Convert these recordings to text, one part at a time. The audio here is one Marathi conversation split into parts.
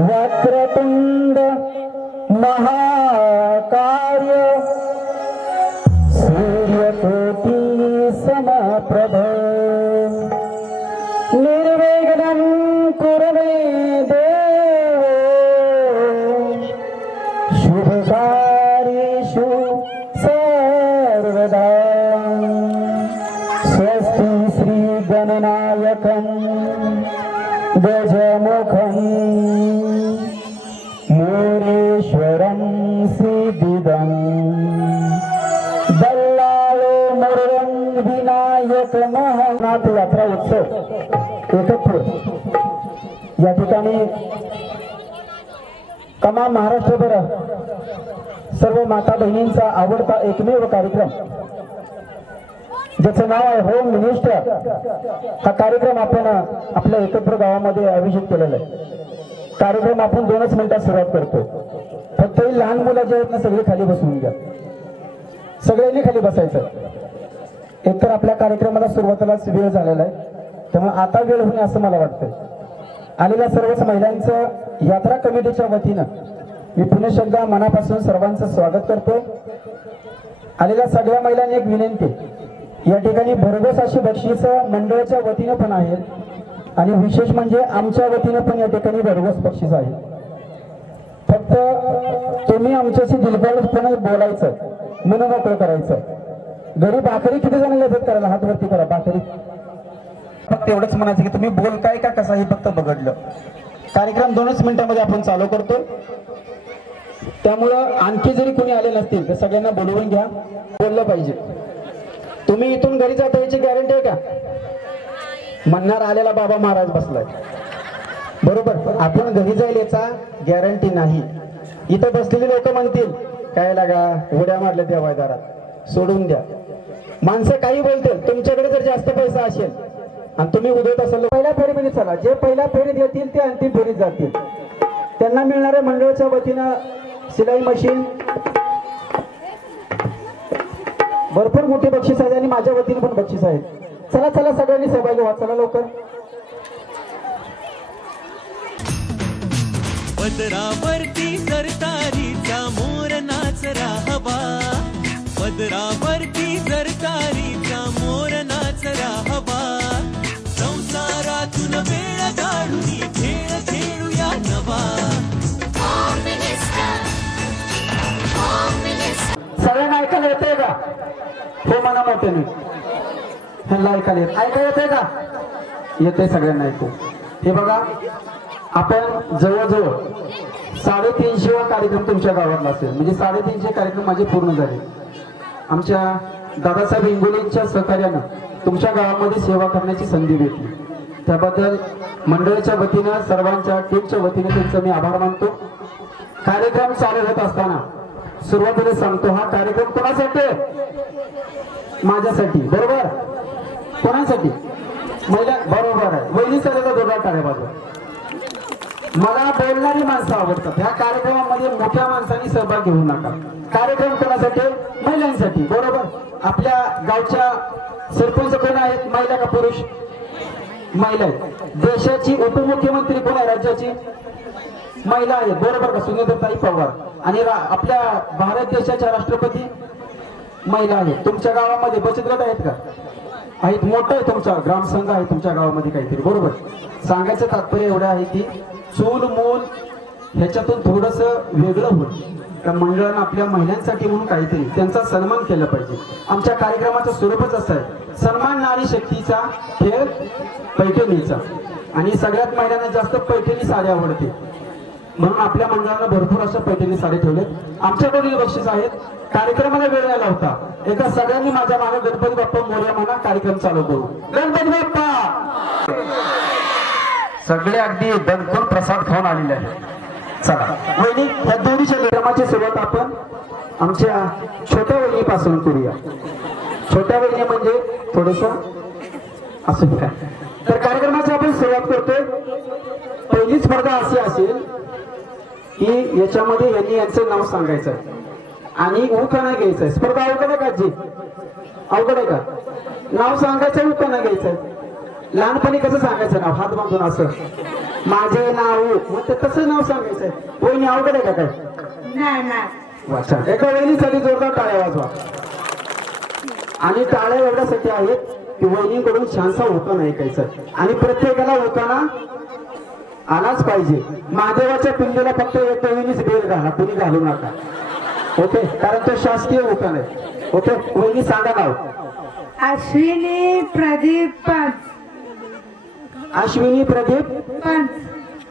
वक्रतुंड महाकाय सूर्यकोटि समप्रभ निर्विघ्नं कुरु मे देव शुभकार्येषु सर्वदा स्वस्ति श्री गणनायकं गजमुखं मोरेश्वरं सिद्धिदं दल्लाळो मुरुगं विनायक महानाथ यात्रा उत्सव एकत्र या ठिकाणी तमाम महाराष्ट्रभर सर्व माता बहिणींचा आवडता एकमेव कार्यक्रम ज्याचं नाव आहे होम मिनिस्टर हा कार्यक्रम आपण आपल्या एकत्र गावामध्ये आयोजित केलेला आहे। कार्यक्रम आपण 2च मिनिटात सुरुवात करतो। फक्त लहान मुलं जे आहेत ना सगळे खाली बसून घ्या, सगळ्यांनी खाली बसायचं। एकतर आपल्या कार्यक्रमाला सुरुवातीलाच वेळ झालेला आहे, त्यामुळे आता वेळ होणे असं मला वाटतंय। आलेल्या सर्वच महिलांचं यात्रा कमिटीच्या वतीनं मी पुन्हा एकदा मनापासून सर्वांचं स्वागत करतो। आलेल्या सगळ्या महिलांनी एक विनंती, या ठिकाणी भरघोस अशी बक्षीसं मंडळाच्या वतीनं पण आहेत आणि विशेष म्हणजे आमच्या वतीनं पण या ठिकाणी भरघोस बक्षीस आहे। फक्त तुम्ही आमच्याशी दिलखुलासपणे बोलायचं, मन मोकळं करायचं। घरी भाकरी किती जणांना येतात करायला? हात वरती करा। भाकरी फक्त एवढंच म्हणायचं की तुम्ही बोलताय का कसं हे फक्त बघडलं। कार्यक्रम 2च मिनिटांमध्ये आपण चालू करतो, त्यामुळं आणखी जरी कोणी आले नसतील तर सगळ्यांना बोलवून घ्या, बोललं पाहिजे। तुम्ही इथून घरी जाता याची गॅरंटी आहे का? म्हणणार आलेला बाबा महाराज बसलाय, बरोबर? आपण घरी जाईल याचा गॅरंटी नाही। इथं बसलेली लोक म्हणतील काय लागा उड्या मारल्या देवादारात, सोडून द्या। माणसं काही बोलतील, तुमच्याकडे जर जास्त पैसा असेल आणि तुम्ही उदयत असाल पहिल्या फेरीमध्ये चला, जे पहिल्या फेरीत येतील ते अंतिम फेरीत जातील। त्यांना मिळणाऱ्या मंडळाच्या वतीनं सिलाई मशीन, भरपूर मोठी बक्षीस आहे आणि माझ्या वतीने पण बक्षीस आहेत। चला चला सगळ्यांनी सहभागी व्हा, चला लवकर। पदरावरती सरतारीचा मोर नाचरा हवा, पदरावरती सरतारीचा मोर नाचरा हवा, संसारातून वेळ काढून खेळ खेळूया नवा। सगळ्यांना ऐकायला येतंय का? हो म्हणा मोठ्याने, ह्यांना ऐकायला येतंय का? येतंय, सगळ्यांना ऐकू। हे बघा, आपण जवळजवळ 350 कार्यक्रम तुमच्या गावात असेल, म्हणजे 350 कार्यक्रम माझे पूर्ण झाले। आमच्या दादासाहेब इंगोलेंच्या सहकार्यानं तुमच्या गावामध्ये सेवा करण्याची संधी भेटली, त्याबद्दल मंडळाच्या वतीनं सर्वांच्या टीमच्या वतीने त्यांचा मी आभार मानतो। कार्यक्रम चालू होत असताना सुरुवातीला सांगतो, हा कार्यक्रम कोणासाठी? माझ्यासाठी, बरोबर? कोणासाठी? महिला, बरोबर आहे। वहिनीसाठी तर दोघा टाळ्या वाजवा। मला बोलणारी माणसं आवडतात। ह्या कार्यक्रमामध्ये मोठ्या माणसांनी सहभाग घेऊ नका। कार्यक्रम कोणासाठी? महिलांसाठी, बरोबर? आपल्या गावच्या सरपंच कोण आहेत? महिला का पुरुष? महिला आहेत। देशाची उपमुख्यमंत्री कोण आहे? राज्याची महिला आहेत, बरोबर का? सुनेत्रताई पवार। आणि आपल्या भारत देशाच्या राष्ट्रपती महिला आहेत। तुमच्या गावामध्ये बचत गट आहेत का? आहेत, मोठा आहे तुमचा ग्रामसंघ आहे तुमच्या गावामध्ये काहीतरी, बरोबर? सांगायचं तात्पर्य एवढं आहे की चूल मूल ह्याच्यातून थोडस वेगळं होईल का मंडळानं आपल्या महिलांसाठी म्हणून काहीतरी त्यांचा सन्मान केला पाहिजे। आमच्या कार्यक्रमाचं स्वरूपच असं आहे, सन्मान नारी शक्तीचा, खेळ पैठणीचा। आणि सगळ्यात महिलांना जास्त पैठणी साडी आवडते। म्हणून आपल्या मंडळाला भरपूर अशा पैठणी साडी ठेवलेत. आमच्याकडील बक्षीस आहेत. कार्यक्रमाला वेळ आला होता, एका सगळ्यांनी माझ्या मागे गणपती बाप्पा मोरया म्हणा कार्यक्रम चालू करू. गणपती बाप्पा सगळे अगदी दणकून प्रसाद खाऊन आलेले आहेत. चला वहिनी, या दोन्हीच्या कार्यक्रमाची सुरुवात आपण आमच्या छोट्या वहिनीपासून करूया. छोट्या वहिनी म्हणजे थोडस असं काय, तर कार्यक्रमाची आपण सुरुवात करतोय. पहिली स्पर्धा अशी असेल की याच्यामध्ये यांनी यांचं नाव सांगायचं आणि उखाणा घ्यायचंय. स्पर्धा अवघड आहे का जी? अवघड आहे का? नाव सांगायचं, उखाणा घ्यायचंय. लहानपणी कसं सांगायचं नाव? हात बांधून असं, माझे नाव, मग ते तसं नाव सांगायचंय. वहिनी अवघड आहे का काय? नाही नाही. वाचा, एका वहिनीसाठी जोरदार टाळ्या वाजवा. आणि टाळ्या एवढ्यासाठी आहेत की वहिनीकडून छानसा उखाणा ऐकायचा आणि प्रत्येकाला उखाणा आलाच पाहिजे. महादेवाच्या पिंडीला फक्त एक वहिनीच बेल घाला, कुणी घालू नका. ओके, कारण तो शासकीय उखाणा आहे. ओके वहिनी सांगा नाव. अश्विनी प्रदीप पंच. अश्विनी प्रदीप पंच.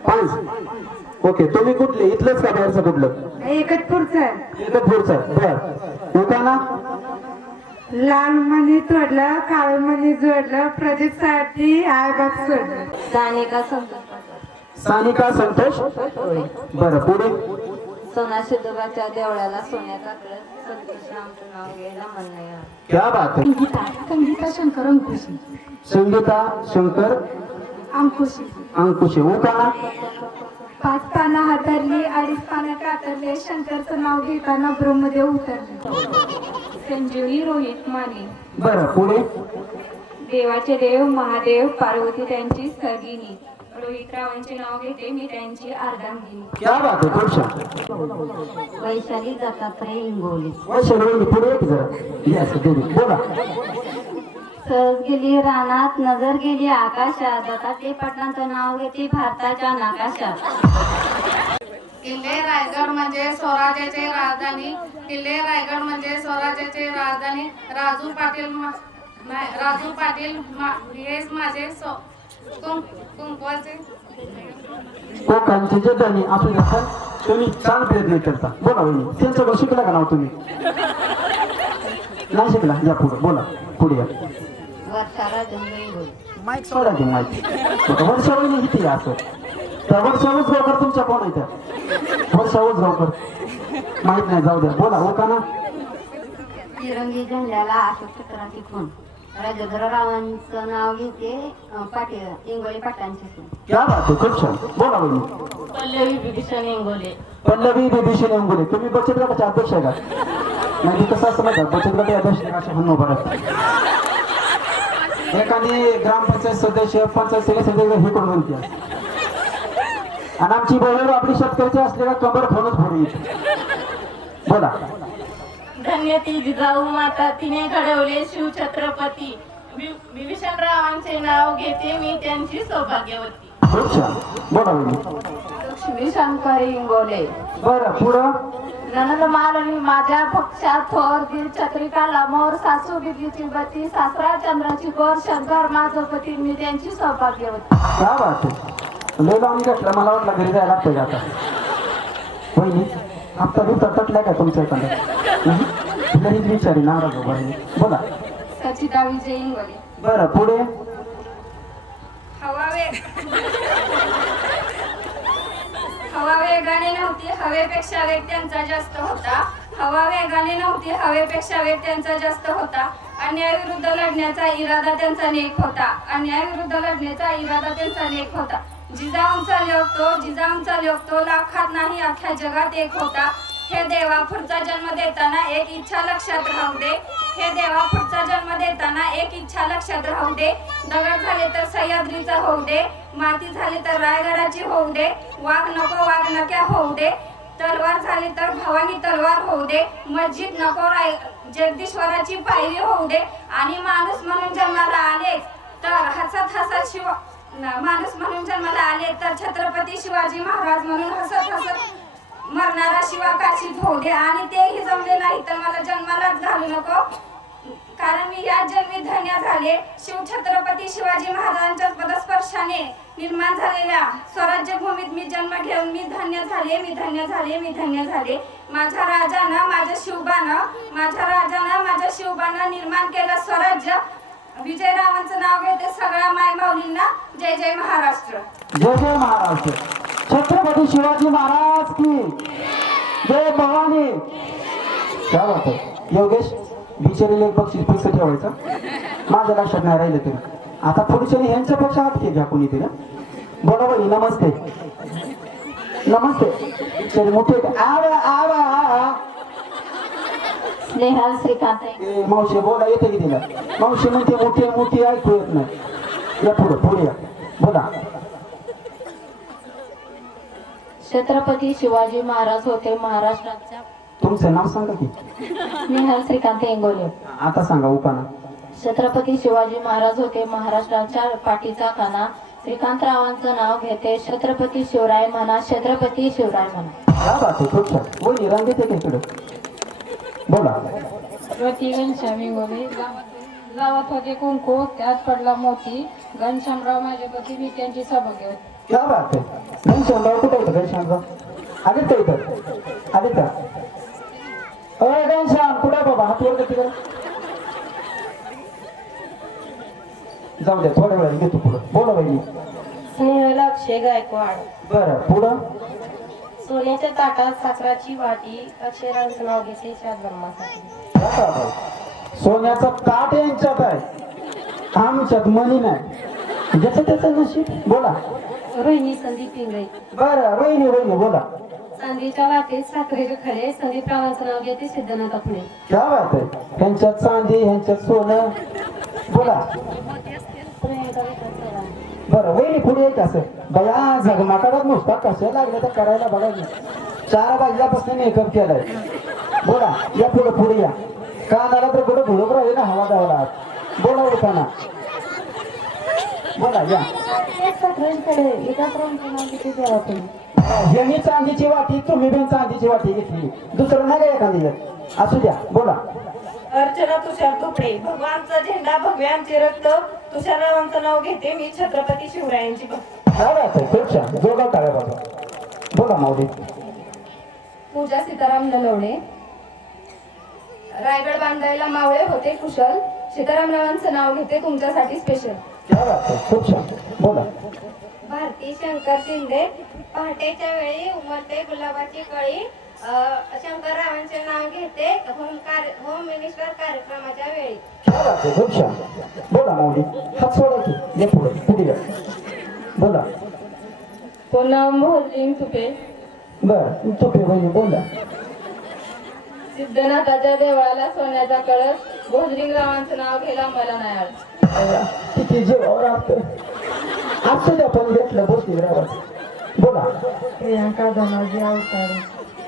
पांच. ओके, तुम्ही कुठले? इथलंच का बाहेरचं कुठलं? एकतपूरचं. एकतपूरचं. बर, उखाणा. लाल मणी तोडलं, काळ मणी जोडलं, प्रदीप साठी आय बाप सोडलं. सानिका संतोष. सानिका संतोष. बरं, पुढे. सोना सिद्धोबाच्या देवळाला सोन्याचा कळस, संतोष आमचं नाव घ्यायला म्हणणं. क्या बात आहे. संगीता शंकर अंकुशी. संगीता शंकर अंकुशी. अंकुशे. उखाणा. 5 पानं हातरली, 2.5 पानं कातरले, शंकरचं नाव घेताना ब्रह्मदेव उतरले. संजीवनी रोहित माने. बरं, पुढे. देवाचे देव महादेव, पार्वती त्यांची सगिनी, रोहितरावांचे नाव घेते मी त्यांची अर्धांगिनी. क्या बात आहे. खूप छान. वैशाली दत्तात्रय इंगोली. वैशाली पुढे एक जरा. Yes, देवी बोला. सहज गेली रानात, नजर गेली आकाशात, दत्तात्रय पाटलांचं नाव घेते भारताच्या नकाशात. किल्ले रायगड म्हणजे स्वराज्याची राजधानी. किल्ले रायगड म्हणजे स्वराज्याची राजधानी. राजू पाटील हेच माझे कुंकवाचे. कोकांचे जे धनी असू शकतात, तुम्ही छान प्रयत्न करता. बोला वहिनी, त्यांचं शिकला का नाव तुम्ही? नाही शिकला? या पुढे बोला. पुढे या. वर्षाला इंगोली. माईक सोडा की माईक. वर्षा वहिनी किती असं त्या वर्षावच गावकर तुमच्या कोण आहे त्या? वर्षावच गावकर माहित नाही, जाऊ द्या. बोला उखाणा. तिरंगी झेंड्याला अशोक चक्राची खून, राजेंद्ररावांचं नाव घेते पाटील इंगोली पाटलांची सून. क्या बात आहे. खूप छान. बोला वहिनी. पल्लवी विभीषण इंगोले. पल्लवी विभीषण इंगोले. तुम्ही बचत गटाचे अध्यक्ष आहे का? नाही, कसं असं माहिती बचत गट अध्यक्ष असे म्हणून उभा राहतात. एखादी ग्रामपंचायत सदस्य, पंचायत सदस्य हे करून म्हणते. आणि आमची बरोबर आपली शेतकऱ्याची असलेल्या कंबर खाऊनच भरू येते. बोला. धन्य ती जिजाऊ माता, तिने घडवले शिवछत्रपती, विभीषणरावांचे नाव घेते मी त्यांची सौभाग्यवती. खूप छान. बोला वहिनी. लक्ष्मी शंकर इंगोले. बरं, पुढं. ननंद मालनी माझ्या पक्षात थोर, दिल छत्रिकाला मोर, सासू बिदलीची बत्ती, सासरा चंद्राची कोर, शंकर माझं पती मी त्यांची सौभाग्यवती. काय बात आहे. लय लावून घेतलं, मला वाटलं घरी जायला लागतं का आता. वहिनी, हप्ता बिप्ता तटलाय का तुमच्या इकडे? हीच विचारी नाराज हो बहिणी. बोला. सचिता विजय इंगोले. बरं, पुढे. हवा वेगाने नव्हती, हवेपेक्षा वेग त्यांचा जास्त होता. हवा वेगाने नव्हती, हवेपेक्षा वेग त्यांचा जास्त होता. अन्यायाविरुद्ध लढण्याचा इरादा त्यांचा नेक होता. अन्यायाविरुद्ध लढण्याचा इरादा त्यांचा नेक होता. जिजाऊंचा लोक लाखात नाही अख्ख्या जगात एक होता. हे देवा पुढचा जन्म देताना एक इच्छा लक्षात राहू दे. हे देवा पुढचा जन्म देताना एक इच्छा लक्षात राहू दे. दगड झाले तर सह्याद्रीचा होऊ दे, माती झाली तर रायगडाची होऊ दे, वाघ नको वाघ नक्या होऊ दे, तलवार झाली तर भवानी तलवार होऊ दे, मस्जिद नको जगदीश्वराची पायरी होऊ दे. आणि माणूस म्हणून जन्माला आले तर हसत माणूस म्हणून जन्माला आले तर छत्रपती शिवाजी महाराज म्हणून हसत मरणारा शिवा काशीत होऊ दे. आणि तेही जमले नाही तर मला जन्मालाच घालू नको, कारण मी या जन्मी धन्य झाले. शिवछत्रपती शिवाजी महाराजांच्या पदस्पर्शाने निर्माण झालेल्या स्वराज्य भूमीत मी जन्म घेऊन मी धन्य झाले, मी धन्य झाले, मी धन्य झाले. माझ्या राजानं, माझ्या शिवबानं निर्माण केलं स्वराज्य. विजयरावांचं नाव घेते सगळ्या माय माऊलींना. जय जय महाराष्ट्र. जय जय महाराष्ट्र. छत्रपती शिवाजी महाराज की जय. भवानी. काय बात आहे. योगेश बिचारीला एक बक्षीस पैसे ठेवायचं. माझ्या लक्षात नाही राहिलं तरी. आता पुढच्या ह्यांच्या पक्षा हात घ्या कोणीतरी. बरोबर. नमस्ते नमस्ते. चल मोठे आवा स्नेहल श्रीकांत मावशी बोला येते की तिला. मावशी म्हणते मोठी मोठी ऐकू येत नाही. या पुढे या. बोला. छत्रपती शिवाजी महाराज होते महाराष्ट्राच्या. तुमचं नाव सांगा की. स्नेहल श्रीकांत इंगोले. आता सांगा उपाना. छत्रपती शिवाजी महाराज होते महाराष्ट्राच्या पाठीचा कणा. श्रीकांतरावांचं नाव घेते छत्रपती शिवराय म्हणा. छत्रपती शिवराय म्हणा. क्या बात आहे. खूप छान. बोली रंगीत आहे इकडं. बोला. प्रति घनश्याम इंगोले. गावात होते कुंकू त्यात पडला मोती. घनश्यामराव माझे पती मी त्यांची सभा घेऊ. क्या बात आहे. घनश्यामराव कुठे येतं. घनश्यामराव आलेत का इथं. आलेत का. अरे घनश्याम कुठे बाबा. हात वर तिकडे जाऊ द्या. थोड्या वेळाने घेतो पुढं. बोला बहिणी. स्नेहल अक्षय गायकवाड. बरं पुढं. सोन्याच्या ताटात साखराची वाटी. अक्षरांचं नाव घेते शादब्रह्मासाठी. क्या बात आहे. सोन्याचा ताट यांच्यात आहे. आमच्यात मनी नाही. ज्याचं त्याचं नशीब. बोला. रोहिणी संदीप पिंगळे. बरं वहिनी बोला. चांदीच्या वाटेत साखरेचे खडे. संदीपरावांचं नाव घेते सिद्धनाथ पुणे. क्या बात आहे. ह्यांच्यात चांदी ह्यांच्यात सोनं. बोला. बरं वहिनी पुढे येत असं. बया झगमाटात नुसता कशा लागल्या तर करायला बघायला. 4 वाजल्यापासून मेकअप केलाय. बोला. या पुढे या. कानाला तर कुठं भुडक राहिले ना हवा द्यावा. बोला उठाना. बोला या. यांनी चांदीची वाटी तुम्ही पण चांदीची वाटी घेतली. दुसरं नाही का एखादी असू द्या. बोला. अर्चना तुषार तुपडे. भगवानचा झेंडा भगव्यांचे रक्त. तुषाररावांचं नाव घेते मी छत्रपती शिवरायांची भक्त. काय बात आहे. खूप छान. जोगा काढा बाबा. बोला माऊली. पूजा सीताराम नलवडे. रायगड बांधायला मावळे होते कुशल. सीतारामरावांचं नाव घेते तुमच्यासाठी स्पेशल. क्या बात आहे. खूप छान. बोला. भारती शंकर शिंदे. पहाटेच्या वेळी उमलते गुलाबाची कळी. शंकररावांचे नाव घेते होम मिनिस्टर कार्यक्रमाच्या वेळी. क्या बात आहे. खूप छान. बोला माऊली. हात सोडा की. या पुढे या. बोला. पूनम भोजलिंग तुपे. बरं तुपे बहिणी बोला. सिद्धनाथाच्या देवळाला सोन्याचा कळस. भोजलिंगरावांचं नाव घ्यायला मला नाही आलं. किती जेवावं लागतं. असू द्या पण घेतलं बसली राहा. बोला. प्रियांका धनाजी अवतारे.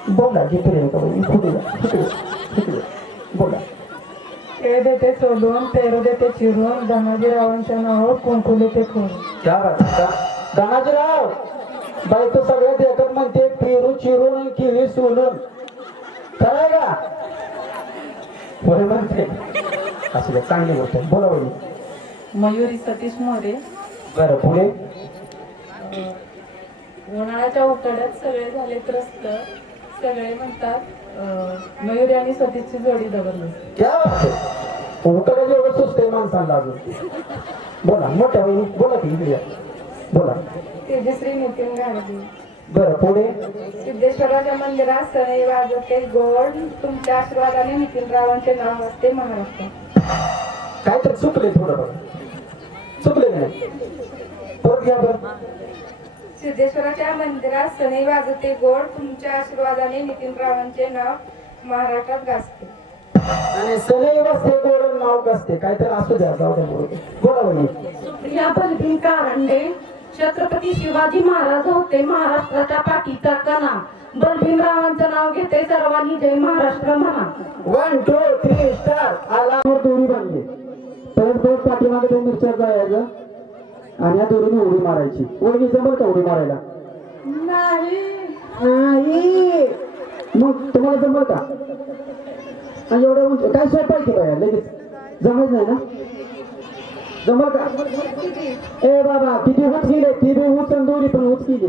बोला की प्रियंका बहिणी. पुढे बोला. केळ देते सोलून पेरू देते चिरून. धनाजीरावांच्या नावावर कुंकू देते खोल. क्या बात आहे. धनाजीराव बाई तो सगळ्यात एकच म्हणते पेरू चिरून केळी सोलून. खरंय का. होय म्हणते. असू द्या चांगली गोष्ट आहे. बोला बहिणी. मयुरी सतीश मोरे. बरं पुढे. उन्हाळ्याच्या उकाड्यात सगळे झाले त्रस्त. सगळे म्हणतात मयुरी आणि सतीशची जोडी दबरली. क्या बात आहे. उकडे जेवढं सुस्त आहे माणसाला अजून. बोला मोठ्या बहिणी. बोला की इकडे या. बोला. तेजश्री नितीन गाडगे. बरं पुढे. सिद्धेश्वराच्या मंदिरात सनई वाजते गोड. तुमच्या आशीर्वादाने नितीनरावांचे नाव असते महाराष्ट्रात. काय तर चुकले थोडं बघा. चुकले नाही. परत घ्या बरं. सिद्धेश्वराच्या मंदिरात सनई वाजते गोड. तुमच्या आशीर्वादाने नितीनरावांचे नाव महाराष्ट्रात गाजते. आणि सनई बसते गोड नाव कसते. काय तर असू द्या. जाऊ द्या. बोला बहिणी. सुप्रिया बलबीन कारंडे. छत्रपती शिवाजी महाराज होते महाराष्ट्राच्या पाठीचा कणा. बलभीमरावांचं नाव घेते सर्वांनी जय महाराष्ट्र म्हणा. 1 2 3 स्टार. आलावर दोरी बांधली. परत पाठीमागे 2 मिरच्या जायचं आणि या दोरीने उडी मारायची. उडी जमल का उडी मारायला. नाही. मग तुम्हाला जमल का. आणि एवढं काय सोपं आहे की बाया लगेच जमत नाही ना. जमल का? ए बाबा किती उच गेले ती बी उच आणि दोरी पण उच केली.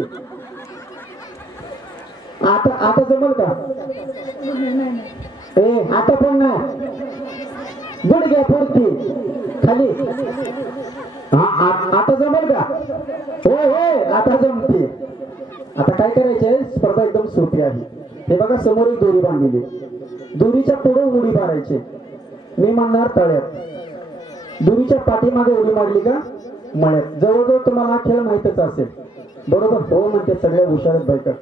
आता जमल का? ए आता पण नाही. गुडघ्या पुरती खाली. हा आता जमल का? होय होय आता जमते. आता काय करायचंय? स्पर्धा एकदम सोपी आहे. हे बघा समोर एक दोरी बांधलेली. दोरीच्या पुढे उडी मारायची. मी म्हणणार तळ्यात. दोरीच्या पाठीमागे उडी मारली का मळ्यात. जवळजवळ तुम्हाला हा खेळ माहितच असेल बरोबर. हो म्हणते सगळ्या हुशार बायका.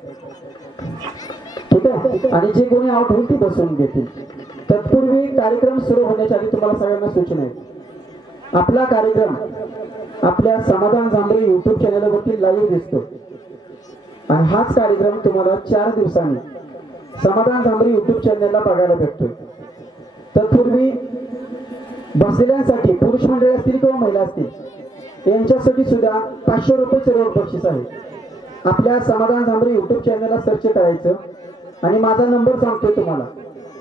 ठीक आहे. आणि जे कोणी आउट होईल ती बसवून घेतील. तत्पूर्वी कार्यक्रम सुरू होण्याच्या आधी तुम्हाला सगळ्यांना सूचना आहे. आपला कार्यक्रम आपल्या समाधान झांबरे युट्यूब चॅनलवरती लाईव्ह दिसतो आणि हाच कार्यक्रम तुम्हाला 4 दिवसांनी समाधान झांबरे युट्यूब चॅनलला बघायला भेटतोय. तत्पूर्वी बसलेल्यांसाठी पुरुष मंडळी असतील किंवा महिला असतील यांच्यासाठी सुद्धा 500 रुपये रोख बक्षीस आहे. आपल्या समाधान झांबरे युट्यूब चॅनलला सर्च करायचं आणि माझा नंबर सांगतोय तुम्हाला.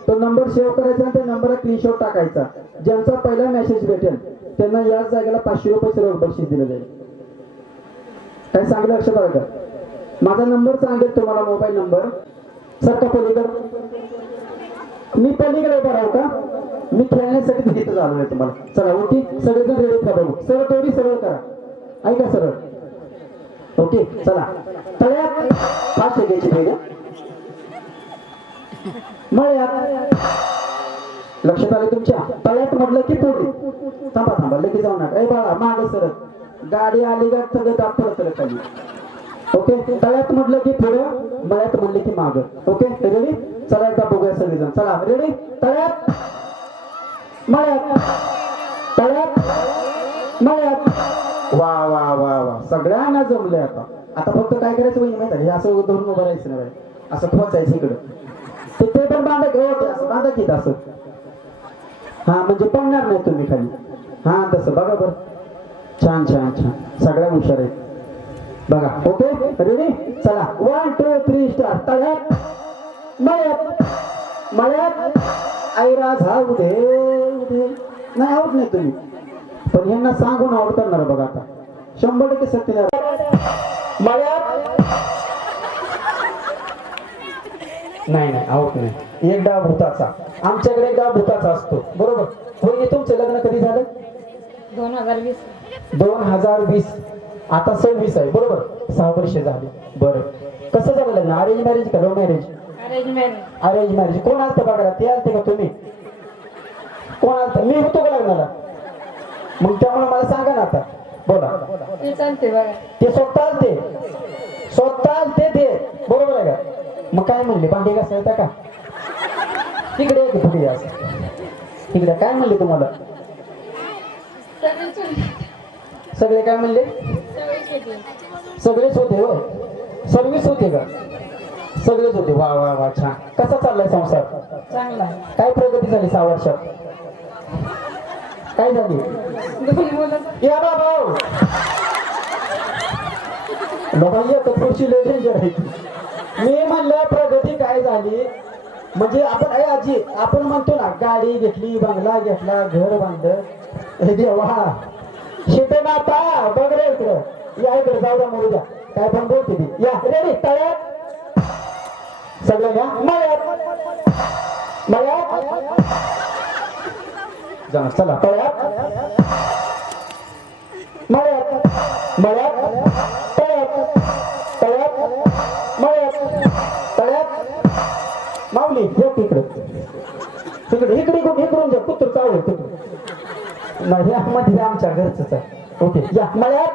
तो नंबर सेव्ह करायचा आणि त्या नंबरला स्क्रीनशॉट टाकायचा. ज्यांचा पहिला मेसेज भेटेल त्यांना याच जागेला 500 रुपये रोख बक्षीस दिलं जाईल. काय सांगलं लक्षात आलं का? माझा नंबर सांगेल तुम्हाला, मोबाईल नंबर. सर का पलीकडे मी पलीकडे उभा राहू का? मी खेळण्यासाठी तिथे झालो आहे तुम्हाला. चला ओके सगळेजण रेडी का बघू. सरळ दोरी सरळ करा. ऐका सरळ. ओके चला. तळ्यात फास्ट घ्यायची भेग. मळ्यात लक्षात आले तुमच्या? तळ्यात म्हटलं की पुढे. थांबा लगेच जाऊ नका. ए बाळा मागे सरळ. गाडी आली का सगळं दाब पडत खाली. ओके. तळ्यात म्हटलं की पुढं, मळ्यात म्हणले की माग. Okay ready? चला एकदा बघूया सगळेजण. चला रेडी? तळ्यात मळ्यात तळ्यात मळ्यात. वा वा वा वा सगळ्यांना जमले. आता फक्त काय करायचं वहिनी माहिती आहे? हे असं धरून उभं राहायचं नाही. असं पोचायचं इकडं. ते पण बांधा घेऊ. असं बांधा की असं. हा म्हणजे पडणार नाही तुम्ही खाली. हा तसं बघा बरं. छान छान छान सगळ्या हुशार आहेत बघा. Okay ready? चला 1 2 3 स्टार्ट. तळ्यात मळ्यात मळ्यात. ऐरा झाऊ दे उदे. नाही आऊट नाही तुम्ही पण यांना सांगून आऊट करणार बघा. आता 100% सत्य. मळ्यात नाही आऊट नाही. एक डाव भूताचा. आमच्याकडे एक डाव भूताचा असतो बरोबर. होय. तुमचं लग्न कधी झालं? 2020. आता 26 आहे बरोबर. 6 वर्ष झाली. बरं कसं झालं लग्न? अरेंज मॅरेज का लव्ह मॅरेज? Arrange marriage. कोण आलतं बघा? ते आलते का तुम्ही? कोण आलतं? मी होतो का लग्नाला? मग त्यामुळे मला सांगा ना आता. बोला. ते स्वतः आलते ते बरोबर आहे का? मग काय म्हणले? भांडी घासायचा का? तिकडे आहे की पुढे असं तिकडे काय म्हणले तुम्हाला? सगळे काय म्हणले? सगळेच होते हो. सर्विस होते का? सगळेच होते. वा वा वा छान. कसा चाललाय संसार? चांगला. काय प्रगती झाली 6 वर्षात? काय झाली? या बाबा लोकांनी कपूरची लय डेंजर आहे. मी म्हणलं प्रगती काय झाली म्हणजे आपण आजी आपण म्हणतो ना गाडी घेतली, बंगला घेतला, घर बांधलं. हे देवा शेते नाता बघ रे इकडं. या इकडे जाऊ द्या मरू द्या. काय पण बोलते ती. या रेडी? तळ्यात सगळं घ्या. मळ्यात जा. चला तळ्यात मळ्यात तळ्यात मळ्यात माऊली येत इकडं. इकडे इकडून जा. कुत्र चावलं तिकडे नाही. मध्ये आमच्या घरच आहे. ओके या मळ्यात.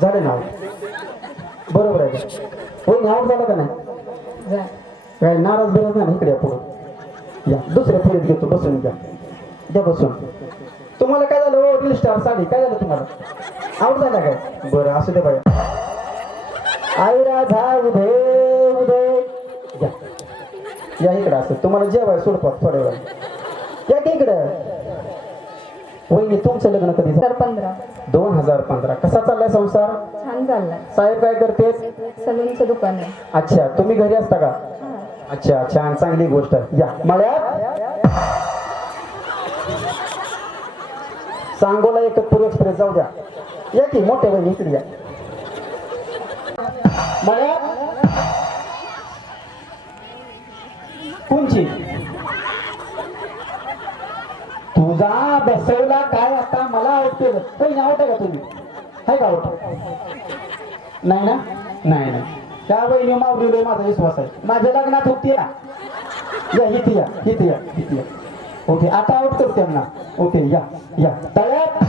झाले नाव बरोबर आहे का? हो नाव झालं का नाही? काय नाराज बिराज नाही. इकडे पुढे या. दुसऱ्या फळीत घेतो. बसून द्या बसून. तुम्हाला काय झालं? रील स्टार साडी काय झालं तुम्हाला? आउट झाला काय? बरं असू दे बाया. आई राधा उदय उदय या इकडं. असं तुम्हाला जेवाय सोडतात थोड्या वेळा. या की इकडं. वहिनी तुमचं लग्न कधी झालं? 2015. कसा चाललाय संसार? छान चाललाय. साहेब काय करतेस? सलूनचं दुकान आहे. अच्छा तुम्ही घरी असता का? अच्छा छान चांगली गोष्ट. या मळ्यात सांगोला एकतपूर एक्सप्रेस जाऊ द्या. या की मोठ्या बहिणी इकडे या. मला कोणची तुझा बसवला काय आता मला आवडते काही आवडतं का तुम्ही आहे का आवडत नाही ना नाही नाही त्या बहिणी मावलेलो माझा विश्वास आहे माझ्या लग्नात होती या इथे या इथे या इथे या. ओके आता आउट करतो त्यांना. ओके या या तळ्यात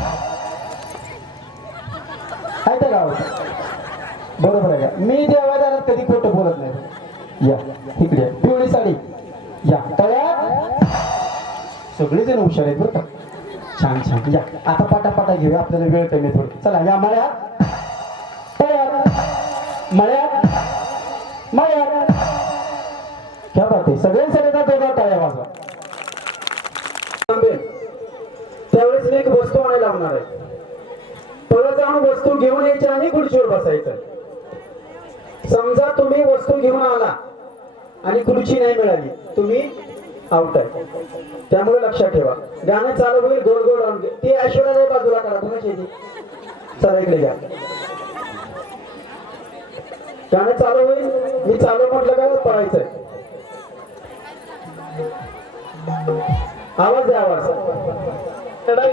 आहे का आवडत बरोबर आहे का मी देवादारात कधी खोटं बोलत नाही. या इकडे पिवळी साडी या तळ्यात सगळेजण हुशार आहेत बरं का छान छान. या आता पाटापाटा घेऊया आपल्याला वेळ कमी थोडी. चला या मळ्यात तळ्यात मळ्यात मळ्यात क्या बात आहे सगळ्यांसाठी दोघा टाळ्या वाजवा. त्यावेळेस मी एक वस्तू आणायला लावणार आहे. परत जाऊन वस्तू घेऊन यायची आणि खुर्चीवर बसायचं. समजा तुम्ही वस्तू घेऊन आला आणि खुर्ची नाही मिळाली तुम्ही आउट आहे. त्यामुळे लक्षात ठेवा गाणं चालू होईल गोल गोल राऊंड ती ऐश्वर्या बाजूला काढा तुम्ही शेती. चला इकडे घ्या गाणं चालू होईल मी चालू म्हटलं का पळायचंय. आवाज द्या आवाज. चला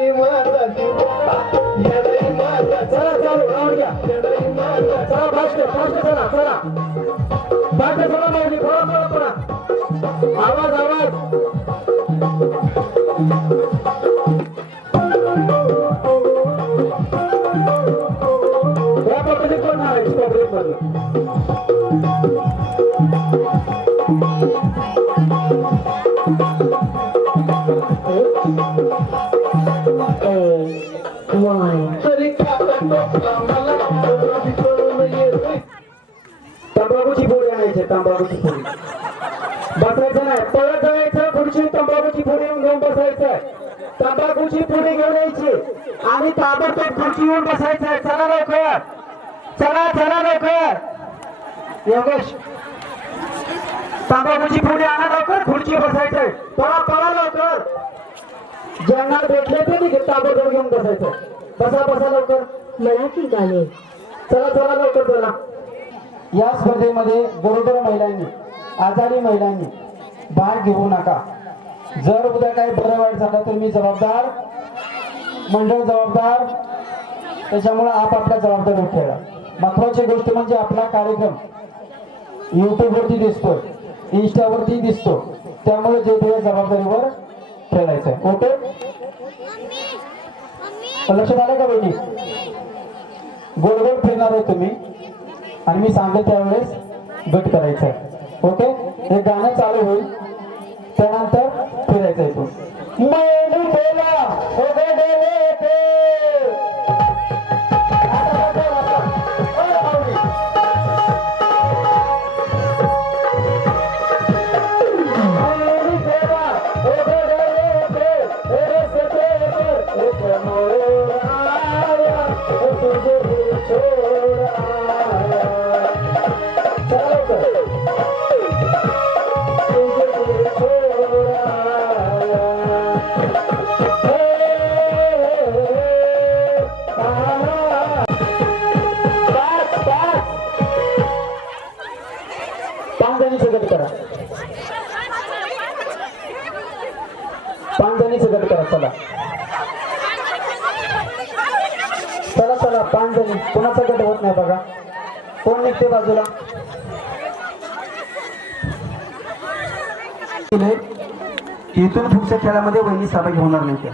चालू राऊंड घ्या. चला फास्ट फास्ट चला चला फास्ट चला माऊली पळा पळा पळा आवाज आवाज. या पद्धतीने कोण नाव आहे स्टॉपरेट मधलं तंबाखूची पोळी आणायची तंबाखूची पोळी बसायचं नाही पळत जायचं खुर्ची तंबाखूची पोळी घेऊन बसायचं. तंबाखूची पोळी घेऊन यायची आणि ताबडतोब खुर्ची येऊन बसायचं. चला लवकर चला चला लवकर योगेश तंबाखूची पोळी आणा लवकर खुर्ची बसायचंय. पळा पळा लवकर ज्यांना भेटले ते ताबडतोब घेऊन बसायचं. बसा बसा लवकर मराठी गाणे चला चला लवकर चला. या स्पर्धेमध्ये गरोदर महिलांनी आजारी महिलांनी भाग घेऊ नका. जर उद्या काही बरं वाईट झालं तर मी जबाबदार मंडळ जबाबदार. त्याच्यामुळे आपापल्या जबाबदारीवर खेळा. महत्वाची गोष्ट म्हणजे आपला कार्यक्रम युट्यूब वरती दिसतो इंस्टावरती दिसतो त्यामुळे जे ते जबाबदारीवर खेळायचंय. ओके लक्षात आलं का बहिणी. गोल गोल फिरणार आहे तुम्ही आणि मी सांगेल त्यावेळेस गट करायचा आहे. ओके हे गाणं चालू होईल त्यानंतर फिरायचं आहे. तो मैली केला गट करा 5 जणीचं गट करा. चला चला चला 5 जणी. कोणाचा गट होत नाही बघा कोण निघते बाजूला. इथून पुढच्या खेळामध्ये वहिनी सहभागी होणार नाही त्या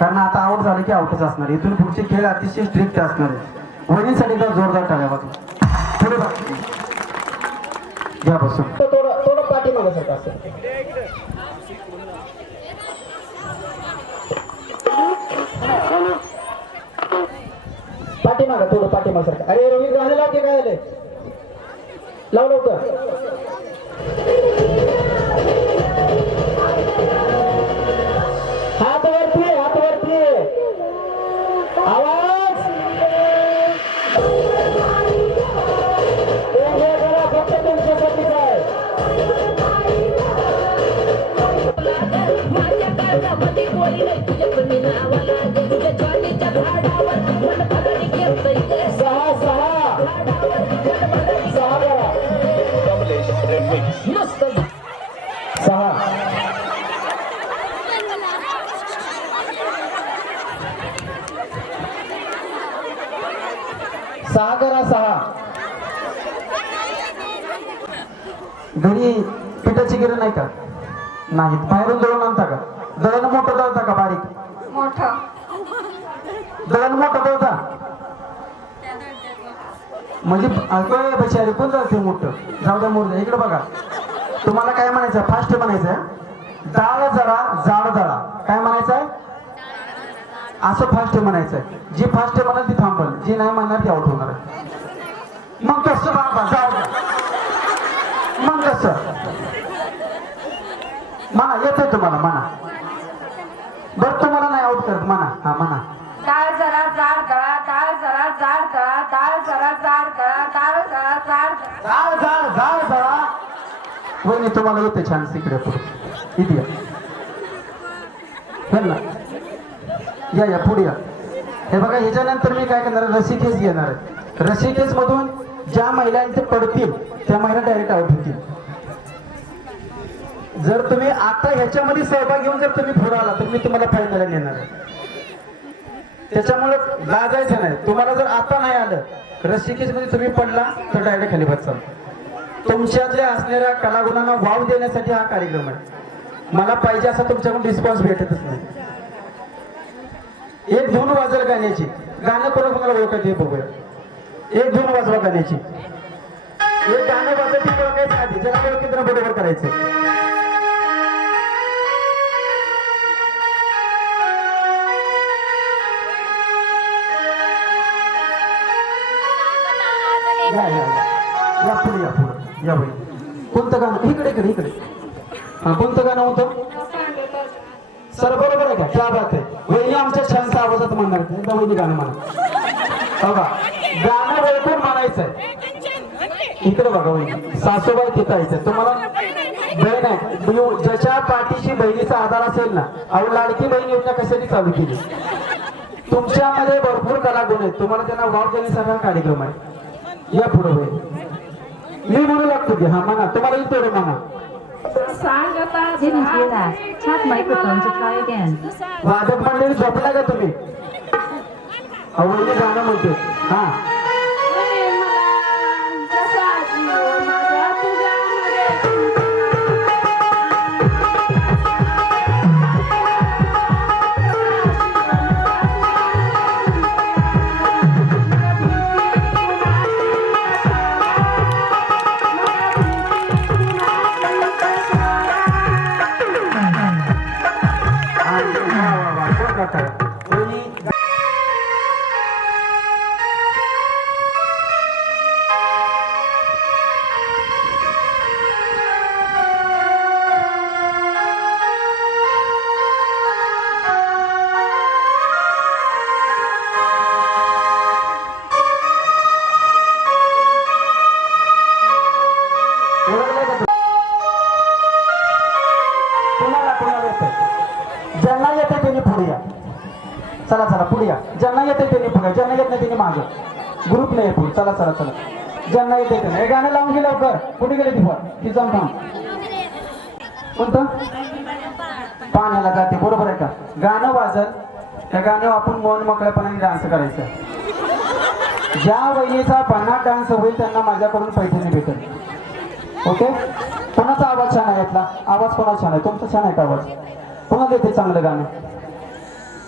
कारण आता आउट झालं की आउटच असणार. इथून पुढचे खेळ अतिशय स्ट्रिक्ट असणार आहे. वहिनीसाठी तर जोरदार टाळ्या वाजवा. पुढे घ्या बसून थोडं थोडं पाठीमागं सारखं असं. पाठीमागं थोडं पाठीमागं सारखं. अरे रोहित गाणं लाव की काय झालंय लाव लवकर. हात वरती आवाज फक्त तुमच्यासाठी काय माझ्या काळामध्ये कोणी नाही तुझ्या पण नावाला तुझ्या घरी पिठाची गिरण नाही का? नाही. बाहेरून दळून आणता का? दळण मोठं दळता का बारीक? मोठं दळण मोठं दळता म्हणजे बचारी कोण जाते मोठं? जाऊ द्या मोठं. इकडे बघा, तुम्हाला काय म्हणायचं? फास्ट म्हणायचं. डाळ जरा जाड दळा. काय म्हणायचंय? असं फास्ट म्हणायचंय. जी फास्ट म्हणाल ती थांबल, जी नाही म्हणणार ती आउट होणार आहे. मग कसं बाबा? जाऊ द्या. मग कसं म्हणा? येतोय तुम्हाला? म्हणा बरं. तुम्हाला नाही आउट करत. म्हणा. हा म्हणा. डाळ जरा जाड दळा, डाळ जरा जाड दळा, डाळ जरा जाड दळा, डाळ जरा जाड दळा. जाळ जाळ जाळ जळा. वहिनी तुम्हाला येते छान. तिकडे पुढे इथे या. ना या या पुढे या. हे बघा, ह्याच्यानंतर मी काय करणार? रसिकेस घेणार आहे. रसिकेस मधून ज्या महिलांचे पडतील त्या महिला डायरेक्ट आउट होतील. जर तुम्ही आता ह्याच्यामध्ये सहभाग घेऊन जर तुम्ही पुढे आला तर मी तुम्हाला फायनल नेणार आहे. त्याच्यामुळे लाजायचं नाही. तुम्हाला जर आता नाही आलं, रसिकेस मध्ये तुम्ही पडला तर डायरेक्ट खाली बसाल. तुमच्यातल्या असणाऱ्या कलागुणांना वाव देण्यासाठी हा कार्यक्रम आहे. मला पाहिजे असा तुमच्याकडून रिस्पॉन्स भेटतच नाही. एक धून वाजल गाण्याची. गाणं कोणाला ओळखत हे बघूया. एक धून वाजवा गाण्याची. एक गाणं वाजत ओळखायचं आधी, ज्याला ओळखीत बरोबर करायचं. या या या या पुढे या पुढे या बाई. कोणतं गाणं? इकडे इकडे इकडे. हा, कोणतं गाणं होतं? सर बरोबर आहे का? क्या बात आहे. वहिनी आमच्या छानसा आवाजात म्हणणार. एकदा वहिनी गाणं म्हणा. बघा, गाणं ओळखून म्हणायचंय. इकडे बघा वहिनी. सासूबाई तिथं यायचं. तुम्हाला बहीण आहे, ज्याच्या पाठीशी बहिणीचा आधार असेल ना. अहो, लाडकी बहीण योजना कशाने चालू केली? तुमच्यामध्ये भरपूर कलागुण आहेत. तुम्हाला त्यांना वाव देण्यासाठी हा कार्यक्रम आहे. या पुढे वहिनी. मी म्हणू लागतो की हा म्हणा. तुम्हाला येईल तेवढं म्हणा. Didn't hear that. Tap microphone to try again. वादक मंडळी झोपला का तुम्ही? आवडीने गाणं म्हणतो. हा, ज्यांना येते त्यांनी पुढे या. चला चला पुढे या. ज्यांना येते त्यांनी पुढे, ज्यांना येत नाही त्यांनी मागे. ग्रुप नाही पुढे. चला चला चला. ज्यांना येते त्यांनी. हे गाणं लावून गेलं लवकर. कुठे गेले ती जाऊन थांब. कोणतं? पाण्याला जाते. बरोबर आहे का? गाणं वाजल त्या गाण्यावर आपण मन मोकळ्यापणाने डान्स करायचा. ज्या वहिनीचा भन्नाट डान्स होईल त्यांना माझ्याकडून पैठणी भेटेल. ओके. कोणाचा आवाज छान आहे? यातला आवाज कोणाचा छान आहे? तुमचा छान आहे का आवाज? कोणाला येते चांगलं गाणं?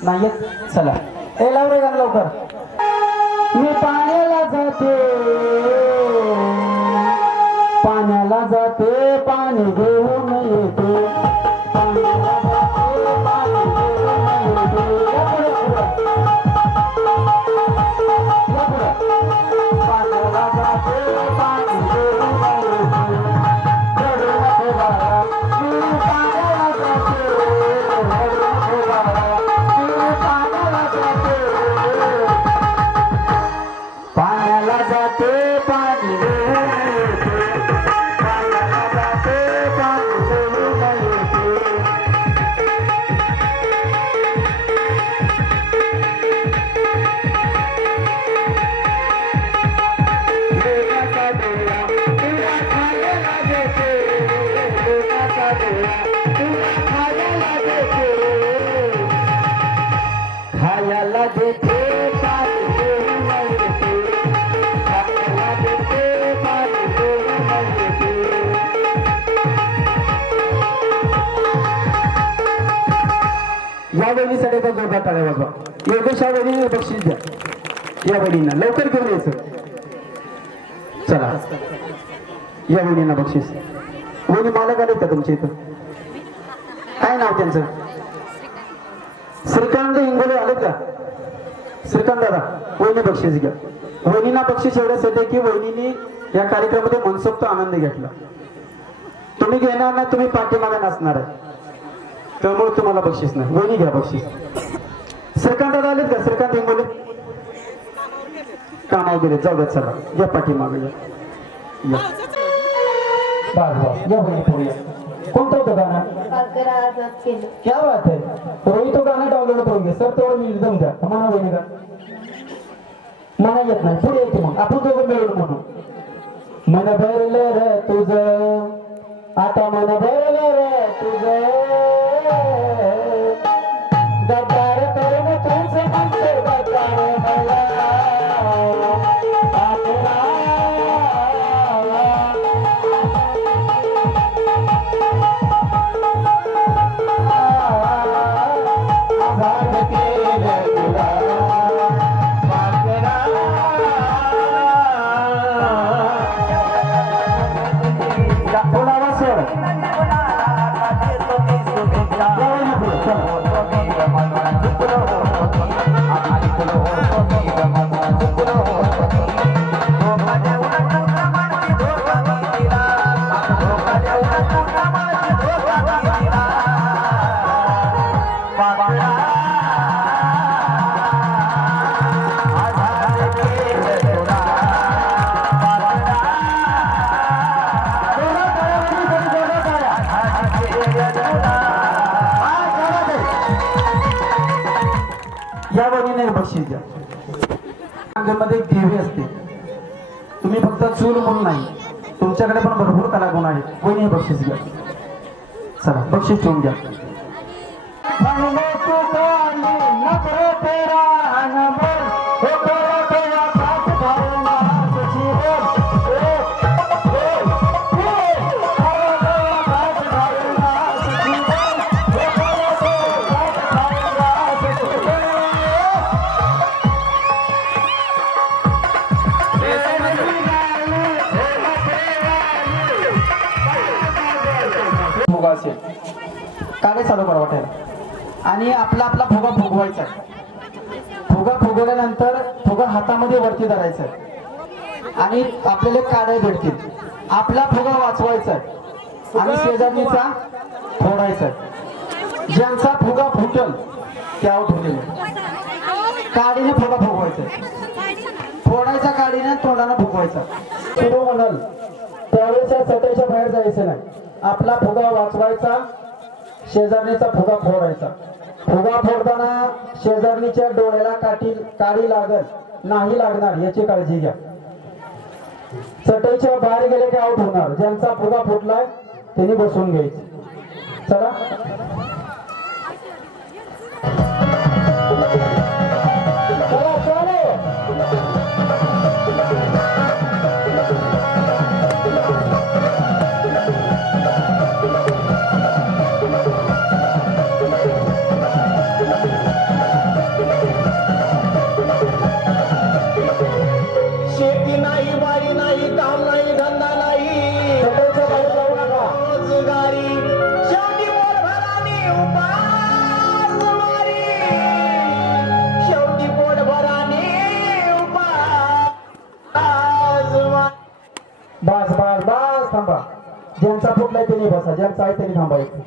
नाही येत? चला ए लाव रे गाणं लवकर. मी पाण्याला जाते, पाण्याला जाते, पाणी घेऊन येते. पाण्याला जाते, पाणी घेऊन येते. या पुढे, पुढे. या पुढे. पाण्याला जाते, पाणी घेऊन येते. रडू नको बाळा, मी पाण्याला जाते. रडू नको बाळा, मी पाण्याला जाते. पाण्याला जाते, पाणी घेऊन येते. पाण्याला जाते, पाणी घेऊन येते. देवाचा डोळा वहिनीसाठी एकदा जोरदार टाळ्या वाजवा. योगेश ह्या वहिनीने बक्षीस द्या. या वहिनींना लवकर घेऊन यायचं. चला या वहिनींना बक्षीस. वहिनी मालक आलेत का तुमच्या इथं? काय नाव त्यांचं? श्रीकांत इंगोले आलेत का? श्रीकांत दादा, वहिनी बक्षीस घ्या. वहिनींना बक्षीस एवढ्यासाठी की वहिनीने या कार्यक्रमामध्ये मनसोक्त आनंद घेतला. तुम्ही घेणार नाही, तुम्ही पाठीमागे नसणार आहे, त्यामुळे तुम्हाला बक्षीस नाही. वहिनी घ्या बक्षीस. श्रीकांत दादा आलेत का? श्रीकांत इंगोले कामावर गेले, जाऊ द्या. चला या पाठीमागे या. बस बस या वहिनी पुढे या. कोणतं होतं गाणं? क्या बात है. रोहित तो गाणं डाउनलोड करून घे सर. तेवढं मी एकदम द्या म्हणा वहिनी का मला येत नाही. पुढे येते मग आपण दोघं मिळून म्हणू. मन भरलं र तुझं आता, मन भरलं र तुझं गद्दार करून तुझं म्हणतो गद्दार मला या वहिनीने बक्षीस द्या. मध्ये एक देवी असते. तुम्ही फक्त चूल म्हणून नाही, तुमच्याकडे पण भरपूर कलागुण आहेत. वहिनी बक्षीस घ्या. चला बक्षीस ठेवून घ्या. फुगा असेल काळे चालू करा वाटायला आणि आपला आपला फुगा फुगवायचा. फुगा फुगवल्यानंतर फुगा हातामध्ये वरती धरायचा आणि आपल्याला काळे भेटतील. आपला फुगा वाचवायचा आणि शेजारणीचा फोडायचा. ज्यांचा फुगा फुटल ते आउट होतील. काडीने फुगा फुगवायचा, फोडायचा काडीने, तोंडाने फुगवायचा. सुरू म्हणाल त्यावेळेस सटायच्या बाहेर जायचं नाही. आपला फुगा वाचवायचा, शेजारणीचा फुगा फोडायचा. फुगा फोडताना शेजारणीच्या डोळ्याला काडी लागल नाही लागणार याची काळजी घ्या. चटईच्या बाहेर गेले की आउट होणार. ज्यांचा फुगा फुटलाय त्यांनी बसून घ्यायचं. चला शेती नाही, वारी नाही, काम नाही, धंदा नाही, रोजगारी शेवटी पोटभराने उपासमारी. शेवटी पोटभराने उपासमारी. बस बस बस थांबा. ज्यांचा फुटलाय त्यांनी बसा, ज्यांचा आहे त्यांनी थांबायचं.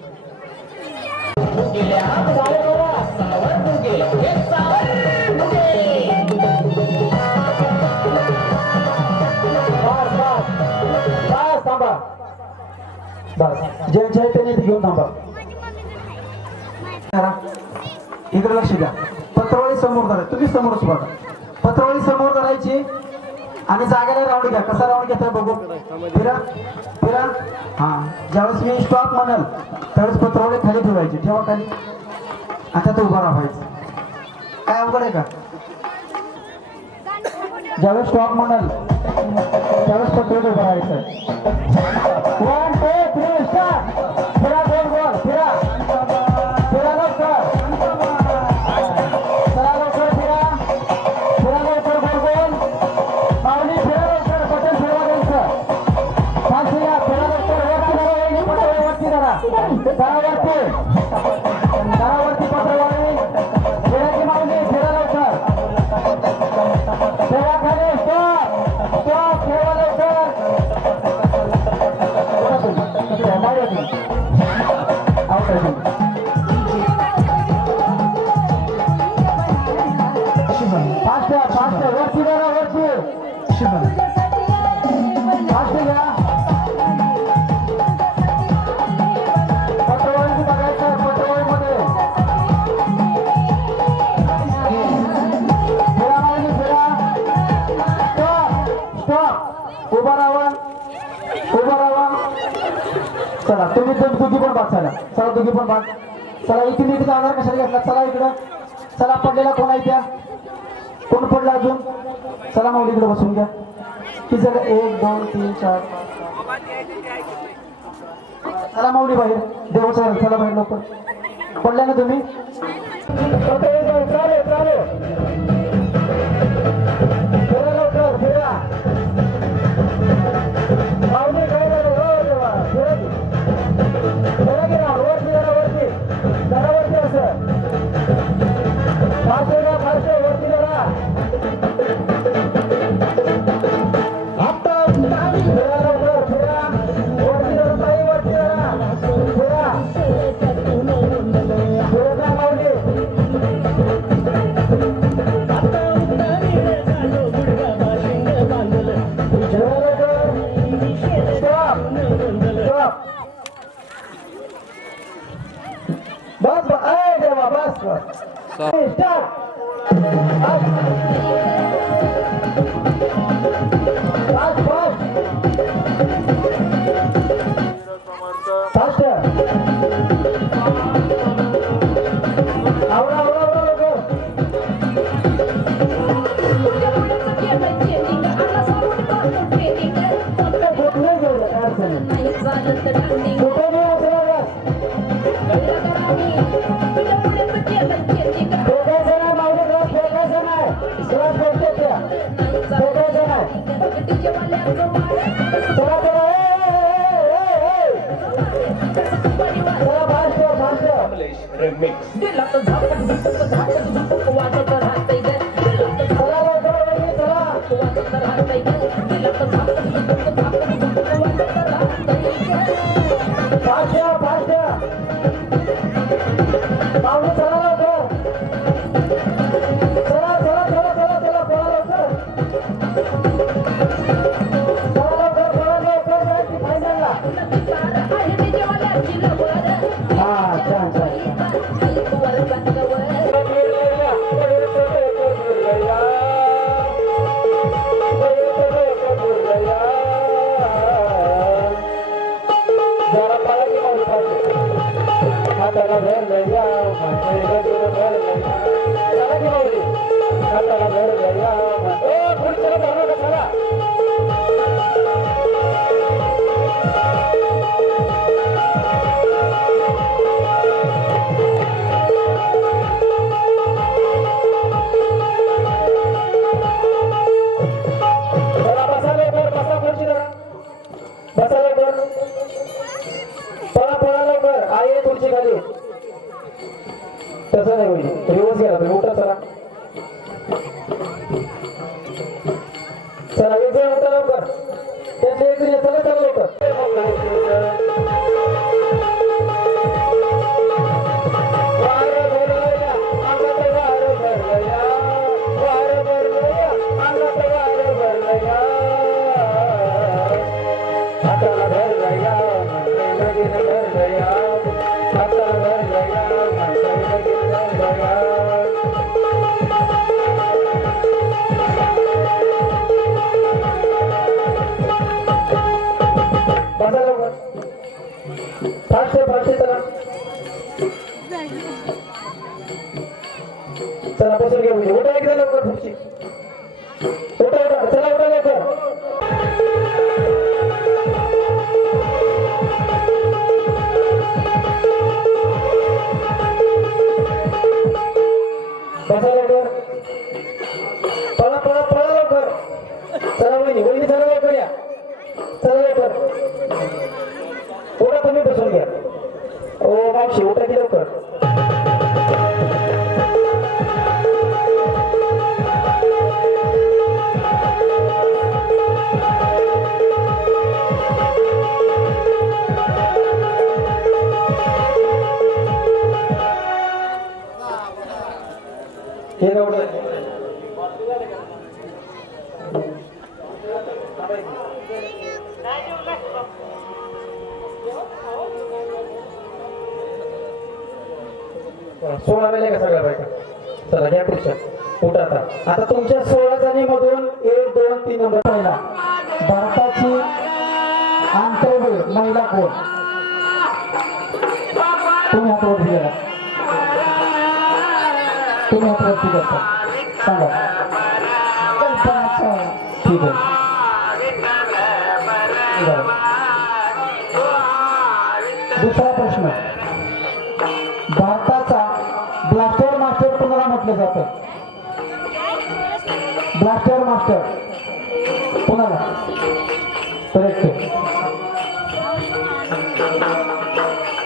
बस ज्यांच्या आहे त्यांनी घेऊन थांबा. इकडे लक्ष द्या. पत्रवाळी समोर धरा. तुम्ही समोरच बघा. पत्रवाळी समोर धरायची आणि जागेला राऊंड घ्या. कसा राऊंड घेताय बघू. फिरा फिरा. हा ज्यावेळेस मी स्टॉप म्हणाल त्यावेळेस पत्रवाळी खाली ठेवायची. ठेवा खाली. आता तो उभा राहायचं. काय अवघड आहे का? ज्यावेळेस स्टॉप म्हणाल त्यावेळेस पत्रवाळी उभा राहायचं. 1 2 3 स्टार्ट. फिरा गोल गोल फिरा. फिरा लवकर. दरावरती पत्रवाळी खेळाची मागणी खेळा लवकर खेळा खाली स्टॉप खेळा लवकर फास्ट वरती जरा वरती फास्ट घ्या पत्रवाळीची बघायचं पत्रवाळीमध्ये फिरा मागणी फिरा स्टॉप उभा राहा चला तुम्ही दोघी पण बाद चला दोघी पण बाद चला इथे आधार कशाला घेतला चला इकडं चला पडलेला कोण आहे त्या कोण पडला अजून चला माऊली इकडे बसून घ्या की जरा 1 2 3 4 चला माऊली बाहेर देवाच्या चला बाहेर लवकर पडल्या ना तुम्ही फिरा लवकर फिरा माऊली काय झालं हो देवा फिरा गेला वरती असं फास्ट वरती जरा फिरा लवकर फिरा वरती जरा ताई वरती जरा फिरा फिरत माऊली बस अरे देवा बस स्टार्ट तसं नाही होईल रिवर्स घ्या उठा चला चला एक जण उठा लवकर त्यातले एक जण चला चला लवकर 16 वेळेला का सगळ्या बायका? चला घ्या पुढच्या. उठा आता तुमच्या 16 जणीमधून 1 2 3 नंबर पहिला. भारताची आंतरवीर महिला कोण? तुम्ही हात वरती करा. तुम्ही हात वरती करता सांगा. ठीक आहे. बरं. दुसरा प्रश्न. भारताचा ब्लास्टर मास्टर कोणाला म्हटलं जातं? ब्लास्टर मास्टर कोणाला? करेक्ट.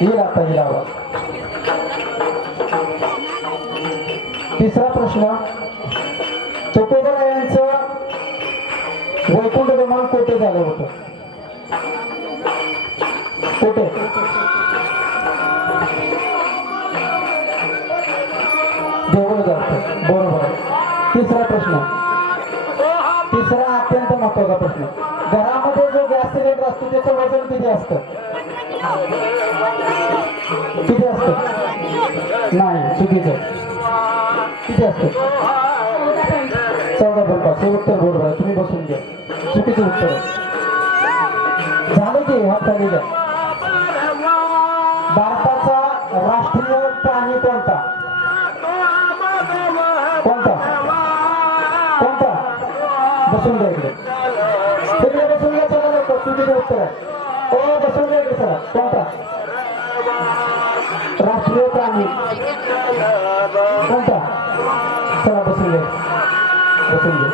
येईल आता येईल आवाज. तिसरा प्रश्न. तुकोबरायांचं वैकुंठ विमान कोठे झालं होतं? कोठे? देऊळ जातं. बरोबर आहे. तिसरा प्रश्न. तिसरा अत्यंत महत्वाचा प्रश्न. घरामध्ये जो गॅस सिलेंडर असतो त्याचं वजन किती असतं? किती असतं? नाही, चुकीचं. किती असतं? 14.5. हे उत्तर बरोबर आहे. तुम्ही बसून घ्या. चुकीचं उत्तर आहे. झालं की हात खाली द्या. भारताचा राष्ट्रीय प्राणी कोणता? कोणता? कोणता? बसून घ्या इकडे. तिकडे बसून घ्या. चला लवकर. चुकीचं उत्तर आहे. ओ बसून घ्या इकडे. चला. कोणता राष्ट्रीय प्राणी? कोणता? चला बसून घ्या. बसून घ्या.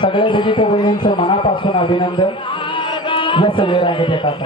सगळ्या विजेत्या बहिणींचं मनापासून अभिनंदन. या सगळे रांगेत येतात.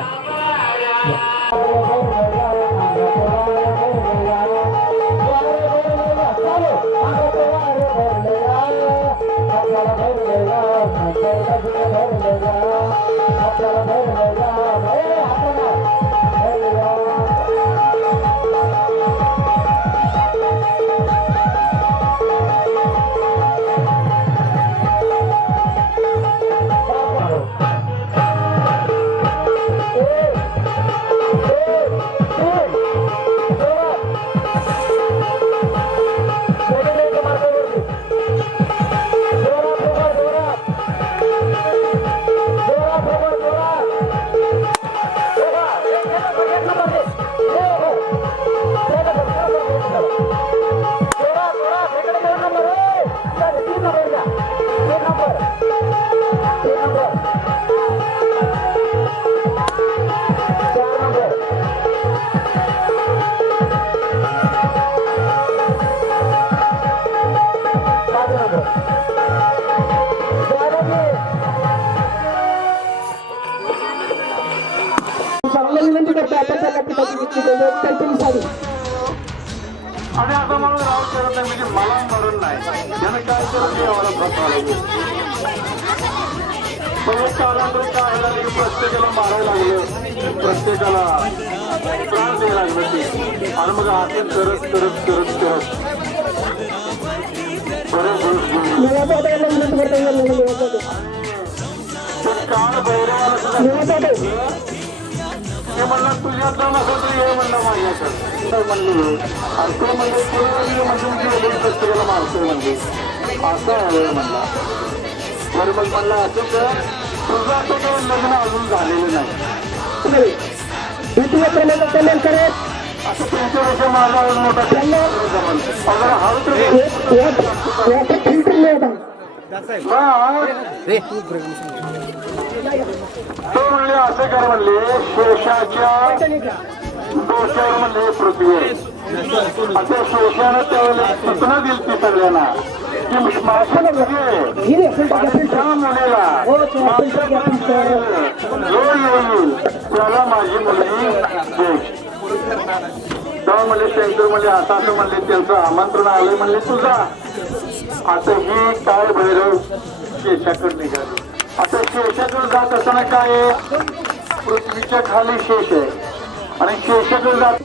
आणि आता म्हणून राव करत नाही म्हणजे मला मरण नाही. यानं काय करत याला फसवायला कालांतर काय झालं की प्रत्येकाला मारायला लागलं, प्रत्येकाला त्रास द्यायला लागलं ते. आणि मग असे करत करत करत करत बरेच काळ भैरवाला ते म्हणलं तुझ्यात जाऊन असं तरी हे म्हणलं माझ्याकडे म्हणलं असं म्हणजे म्हणजे प्रत्येकाला मारतोय म्हणजे असं आहे म्हणला. बरं मग म्हणलं असं तर तुझं असं काही लग्न अजून झालेलं नाही. असं तुमच्यापेक्षा माझा मोठा अगर हळू तो म्हणले असं कर म्हणले शेषाच्या डोक्यावर म्हणले पृथ्वी आहे. आता शेषानं त्यावेळेला सूचना दिली ती सगळ्यांना की माझ्या त्या मुलीला जो येईल त्याला माझी मुलगी देश. तेव्हा म्हणले शंकर म्हणले आता असं म्हणले त्यांचं आमंत्रण आलंय म्हणले तुझा. आता ही काय भैरव शेषाकडे निघाली. आता शेषाकडे जात असताना काय आहे, पृथ्वीच्या खाली शेष आहे आणि शेषाकडे जात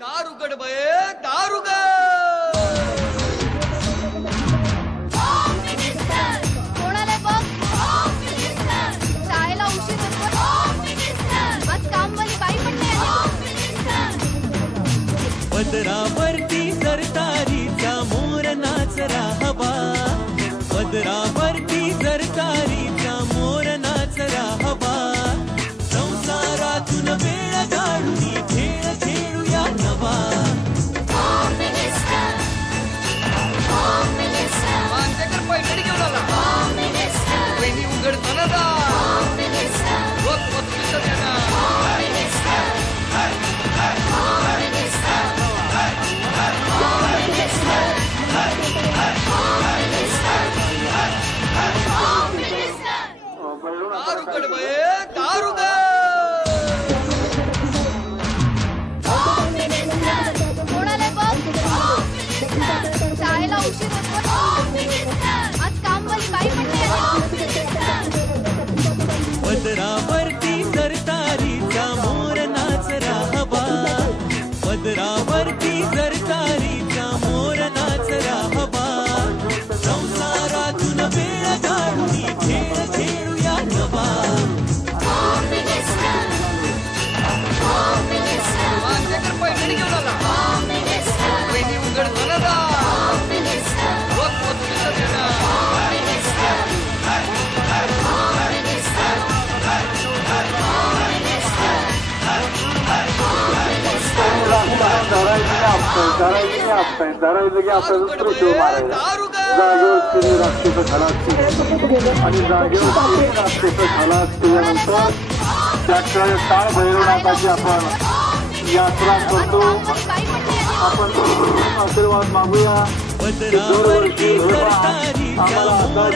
दारुगड बये दारुगड कोणाला बघ शाळेला उशीर होतो आज कामवाली बाई पण नाही आली. पदरावरती सरतारीचा मोर नाचरा हवा. पदरावरती सरतारीचा मोर नाचरा हवा. संसारातून वेळ काढून खेळ खेळूया नवा. मांजरेकर पैठणी घेऊन आला. वहिनी उघडताना जा. रोज पत्रिका देणार. दारुगड बये दारुगड कोणाला बघ शाळेला उशीर होतो आज कामवाली बाई पण नाही आली. पदरावरती सरतारीचा मोर नाचरा हवा. पदरावरती सरतारीचा मोर नाचरा हवा. संसारातून वेळ काढून खेळ खेळूया नवा. मांजरेकर पैठणी घेऊन आला. वहिनी उघडताना जा. रोज पत्रिका देणार. धरायचं की आपल्याला त्रिशूळ मारायचं. जागेवर तिने राक्षस झाला असते आणि जागेवर तिने राक्षस झाला असल्यानंतर त्याकडे काळ भैरवनाथाची आपण यात्रा करतो. आपण आशीर्वाद मागूया. पदरावरती सरतारीचा मोर